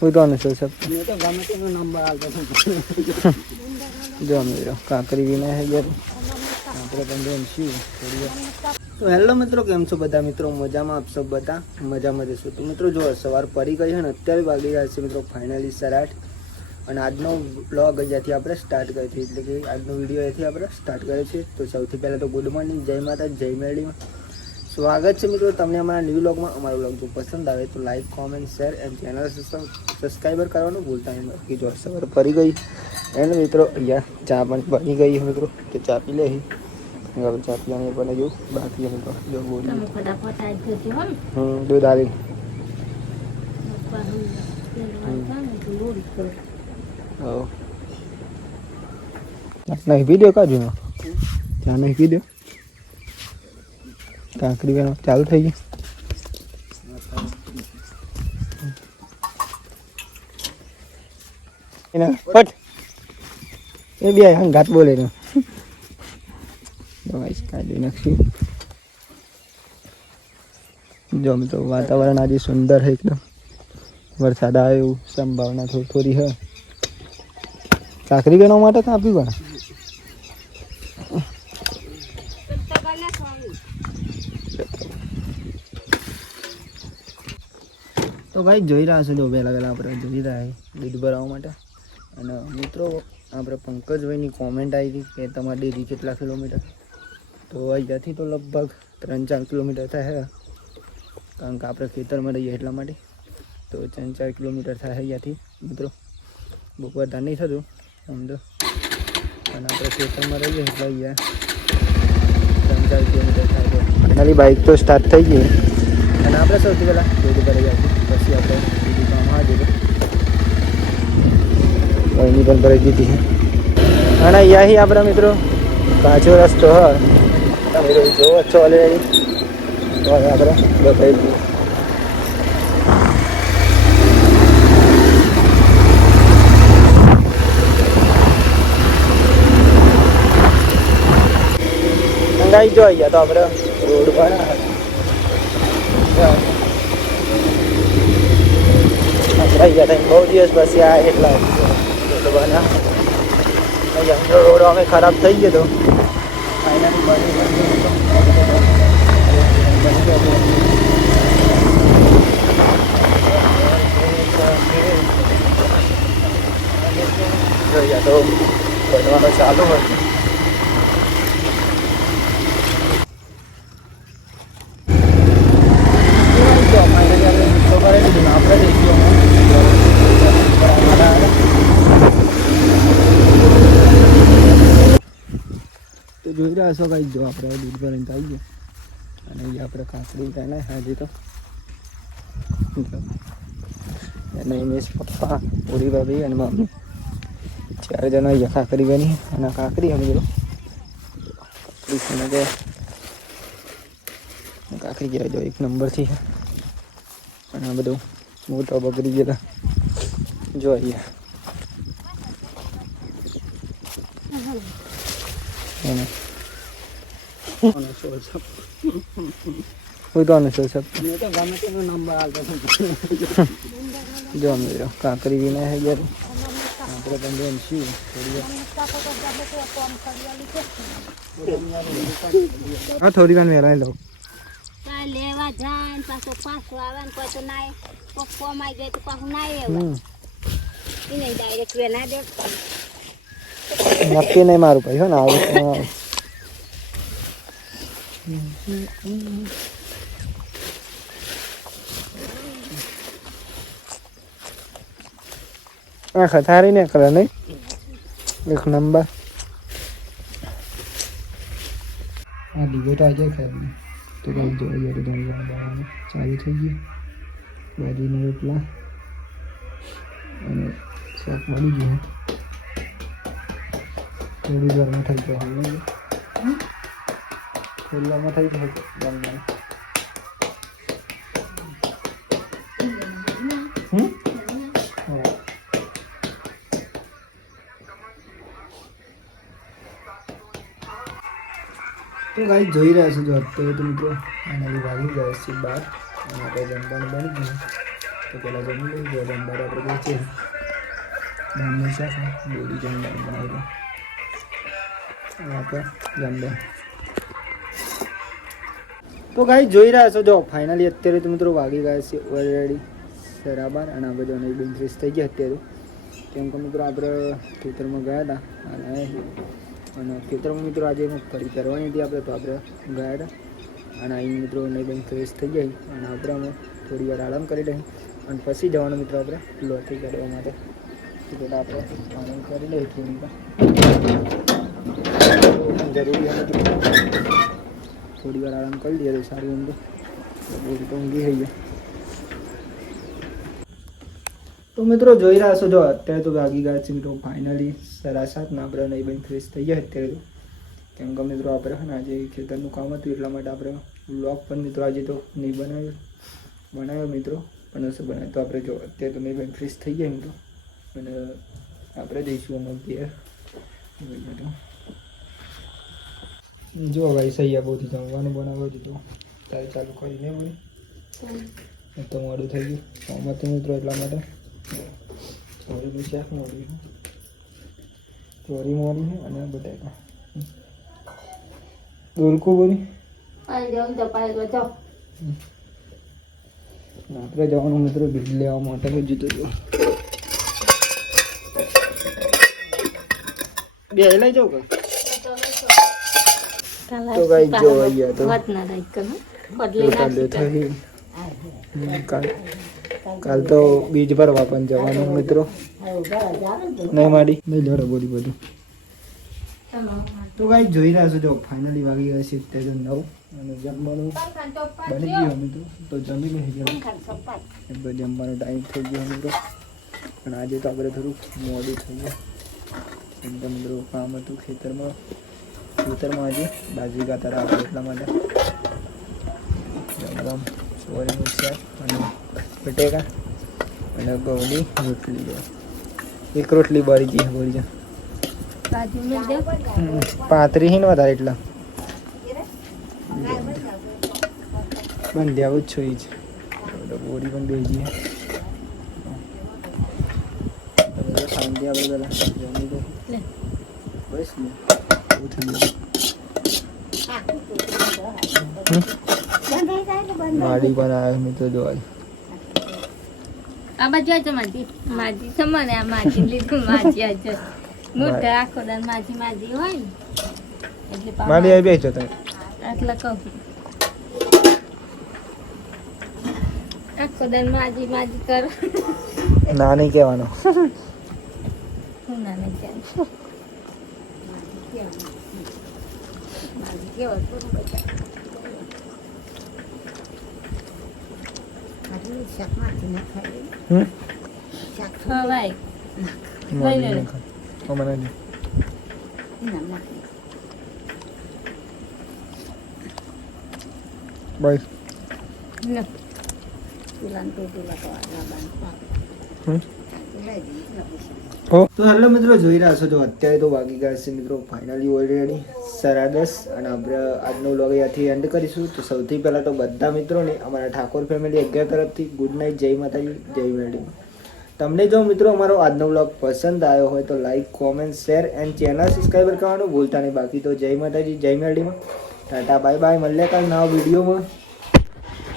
કોઈ કોને છો સબ મેં તો ગમે તેનો નંબર આલતો છું. જો મિત્રો કાંકરી વિના હે યાર આપણે બંધ છીએ થોડી. તો હેલો મિત્રો, કેમ છો બધા મિત્રો? મજામાં? આપ સબ બધા મજામાં જશો? તો મિત્રો જો સવાર પડી ગઈ છે ને અત્યારે વાગી રહ્યા છે મિત્રો ફાઇનલી 8:30 અને આજનો બ્લોગ અહીંયાથી આપણે સ્ટાર્ટ કરીએ છીએ, એટલે કે આજનો વિડીયો અહીંથી આપણે સ્ટાર્ટ કરીએ છીએ. તો સૌથી પહેલાં તો ગુડ મોર્નિંગ, જય માતા, જય મેરડીમાં સ્વાગત છે મિત્રો તમને અમારા ન્યૂ બ્લોગમાં. અમારો બ્લોગ જો પસંદ આવે તો like, comment, share and channel subscriber કરવાનું ભૂલતા નહીં. બાકી જો સવાર પડી ગઈ એને મિત્રો અહીંયા ચા પણ બની ગઈ મિત્રો, તો ચા પી લે. હવે ચા પીવાની પણ જો બાકી મિત્રો જો બોલી દૂધ આવી નહીં વિડીયો કાઢજો ત્યાં નહીં વિડીયો કાંકરી વેનો ચાલુ થઈ ગયું. એના ફટ એ બે ઘાટ બોલે ને કાઢી નાખશું. જો મિત્રો વાતાવરણ આજે સુંદર છે એકદમ, વરસાદ આવે એવું સંભાવના થોડી છે. કાંકરી બેનો માટે તો આપ્યું પણ તો ભાઈ જોઈ રહ્યા છો, જો પહેલાં આપણે જોઈ રહ્યા દૂધ ભરાવવા માટે. અને મિત્રો આપણે પંકજભાઈની કોમેન્ટ આવી હતી કે તમારી ડેરી કેટલા કિલોમીટર, તો અહીંયાથી તો લગભગ 3-4 કિલોમીટર થાય, કારણ કે આપણે ખેતરમાં રહીએ એટલા માટે. તો 3-4 કિલોમીટર થાય અહીંયાથી મિત્રો, બહુ વધારે નહીં થતું આમ તો, અને આપણે ખેતરમાં રહીએ એટલે અહીંયા 3-4 કિલોમીટર થાય. તો ફાઇનલી બાઇક તો સ્ટાર્ટ થઈ ગઈ અને આપણે સૌથી પહેલાં દૂધ ભરાઈ જાય પછી આપણે બીજું કામ હાજર એની પણ ભરાઈ દીધી છે. અને અહીંયાથી આપણા મિત્રો કાચો રસ્તો હોય તમે જોવો છો ઓલરેડી, તો આપણે બતાવી દઈએ. અંગાઈ જો અહીંયા તો આપણે રોડ પર અહીંયા બહુ દિવસ પછી આ એટલા બના અહીંયા રોડ અમે ખરાબ થઈ ગયો તો ફાઇનલી જોઈએ તો બનવાનો ચાલુ હોય. તો જોઈ રહ્યા છો કઈ જો આપણે દૂધ ભરીને આવી ગયા અને અહીંયા આપણે કાંકરી કાઢે હાજી તો અને ઇમેશ પપ્પા, પૂરી ભાભી અને મમ્મી 4 જણા અહીંયા કાંકરી બની. અને કાંકરી અમે જો કાંકરી કહેવાય જો 1 નંબરથી. અને આ બધું મોટો બગડી ગયેલા જો અહીંયા કોઈ કોને છો સબ મેં તો ગમે તેનો નંબર આલતો છું. જો મિત્રો કાંકરી વિના હે યાર આપણે બંધ છીએ થોડી. હા થોડી વાર મેળાઈ લો લેવા જાય પાછો આવે ને પછી નાય કોમ આવી જાય તો પાછું નાય એવું એને ડાયરેક્ટ વેલા દે નક્કી નહીં મારું ભાઈ હો ને આવું ખતારી ને કરે નહીં 1 નંબર. આ ડિબેટ આજે ખાઈ તો કઈ જોઈએ તો જમવાનું ચાલુ થઈ ગયું. બાજરીના રોટલા અને શાક મળી ગયું. થોડી વારમાં થઈ જાય ખુલ્લામાં થઈ જાય જમવાનું. તો ગાઈસ જોઈ રહ્યા છો જો અત્યારે તો મિત્રો ફાઇનલી વાગી ગયા છે 12 આપણે જમવાનું બની ગયું તો પહેલાં જમી લઈ ગયો જમવાનું આપણે પહોંચે ધામનું શાક બોરી જમવાનું બનાવી દો આપણે જમવા તો ગાઈ જોઈ રહ્યા છો જો ફાઇનલી અત્યારે તો મિત્રો વાગી ગયા છે ઓલરેડી બરાબર અને આ બધું નહીં બિન ફ્રેશ થઈ ગયા અત્યારે કેમ કે મિત્રો આપણે ખેતરમાં ગયા હતા અને ખેતરમાં મિત્રો આજે મગફળી કરવાની હતી આપણે તો આપણે ગયા હતા અને અહીં મિત્રો નહીં બિન ફ્રેશ થઈ જાય અને આપણે અમે થોડી વાર આરામ કરી લઈએ અને પછી જવાનું મિત્રો આપણે લોથી કરવા માટે તો પહેલાં આપણે આરામ કરી લઈએ થોડી વાર જરૂરી નથી થોડી વાર આરામ કરી લઈએ તો સારી ઊંઘ બોરી તો ઊંઘી થઈ જાય તો મિત્રો જોઈ રહ્યા છો જો અત્યારે તો વાગી ગયા છે મિત્રો ફાઇનલી 7:30 ને આપણે નહીં બંધ ફ્રેશ થઈ ગયા અત્યારે તો કેમ કે મિત્રો આપણે આજે ખેતરનું કામ હતું એટલા માટે આપણે વ્લોગ પણ મિત્રો આજે તો નહીં બનાવ્યો મિત્રો પણ હશે બનાવ્યો તો આપણે જો અત્યારે તો નહીં બંધ ફ્રેશ થઈ ગયા મિત્રો અને આપણે જઈશું અમારે ઘેર જો ભાઈ સહી બહુથી જમવાનું બનાવવા દીધું ત્યારે ચાલુ કરીને વળી તો મોડું થઈ ગયું આમાં તો મિત્રો એટલા માટે ચોરીનું શાક મોડી ચોરી મોડી છે અને બટાકા દોલકું બોલી આપણે જવાનું મિત્રો દૂધ લેવા માટે જ જતો બે લઈ જાઉં કે તો ગાઈ જો અહીંયા તો કાલ તો બીજ ભરવા પણ જવાનું મિત્રો નહીં માડી નહીં લડો બોલી બધું તો ગાઈ જોઈ રહ્યા છો જો ફાઇનલી વાગી ગયા છે 9 અને જમવાનું બની ગયું મિત્રો તો જમી નહીં ગયો જમવાનો ટાઈમ થઈ ગયો મિત્રો પણ આજે તો આપણે થોડુંક મોડું થઈ ગયું કેમ કે મિત્રો કામ હતું ખેતરમાં આજે બાજરી ગાતા હતા આપણે એટલા માટે એકદમ સોરીનું શાક અને બટેકા અને ગૌની રોટલી એક રોટલી બળી ગઈ બોલી જા પાતરી હી ને વધારે એટલા બંધ આવું જ છું જ બોરી પણ બેસી શાંતિ આપણે પેલા જમી દો બસ ને એવું થઈ ગયું માડી પણ આવે મિત્રો જોવા આ બાજુ આજો માજી સમાને આ માજી લીધું માજી આજો મોટા આખો દાન માજી હોય ને એટલે માડી આવી બેસો તમે આટલા કહું આખો દાન માજી કર ના નહીં કહેવાનો હું ના નહીં કહેવાનું માજી કેવા પૂરું બતા ખવાય બાય તો હેલો મિત્રો જોઈ રહ્યા છો જો અત્યારે તો વાગી ગયા છે મિત્રો ફાઇનલી ઓલરેડી 10:30 અને આપણે આજનો વ્લોગ અહીંયાથી એન્ડ કરીશું તો સૌથી પહેલાં તો બધા મિત્રોને અમારા ઠાકોર ફેમિલી 11 તરફથી ગુડ નાઇટ જય માતાજી જય મેરડી તમને જો મિત્રો અમારો આજનો વ્લોગ પસંદ આવ્યો હોય તો like comment share and channel subscriber કરવાનું ભૂલતા નહીં બાકી તો જય માતાજી જય મેરડીમાં ટાટા બાય બાય મળીએ કાલ નવા વિડીયોમાં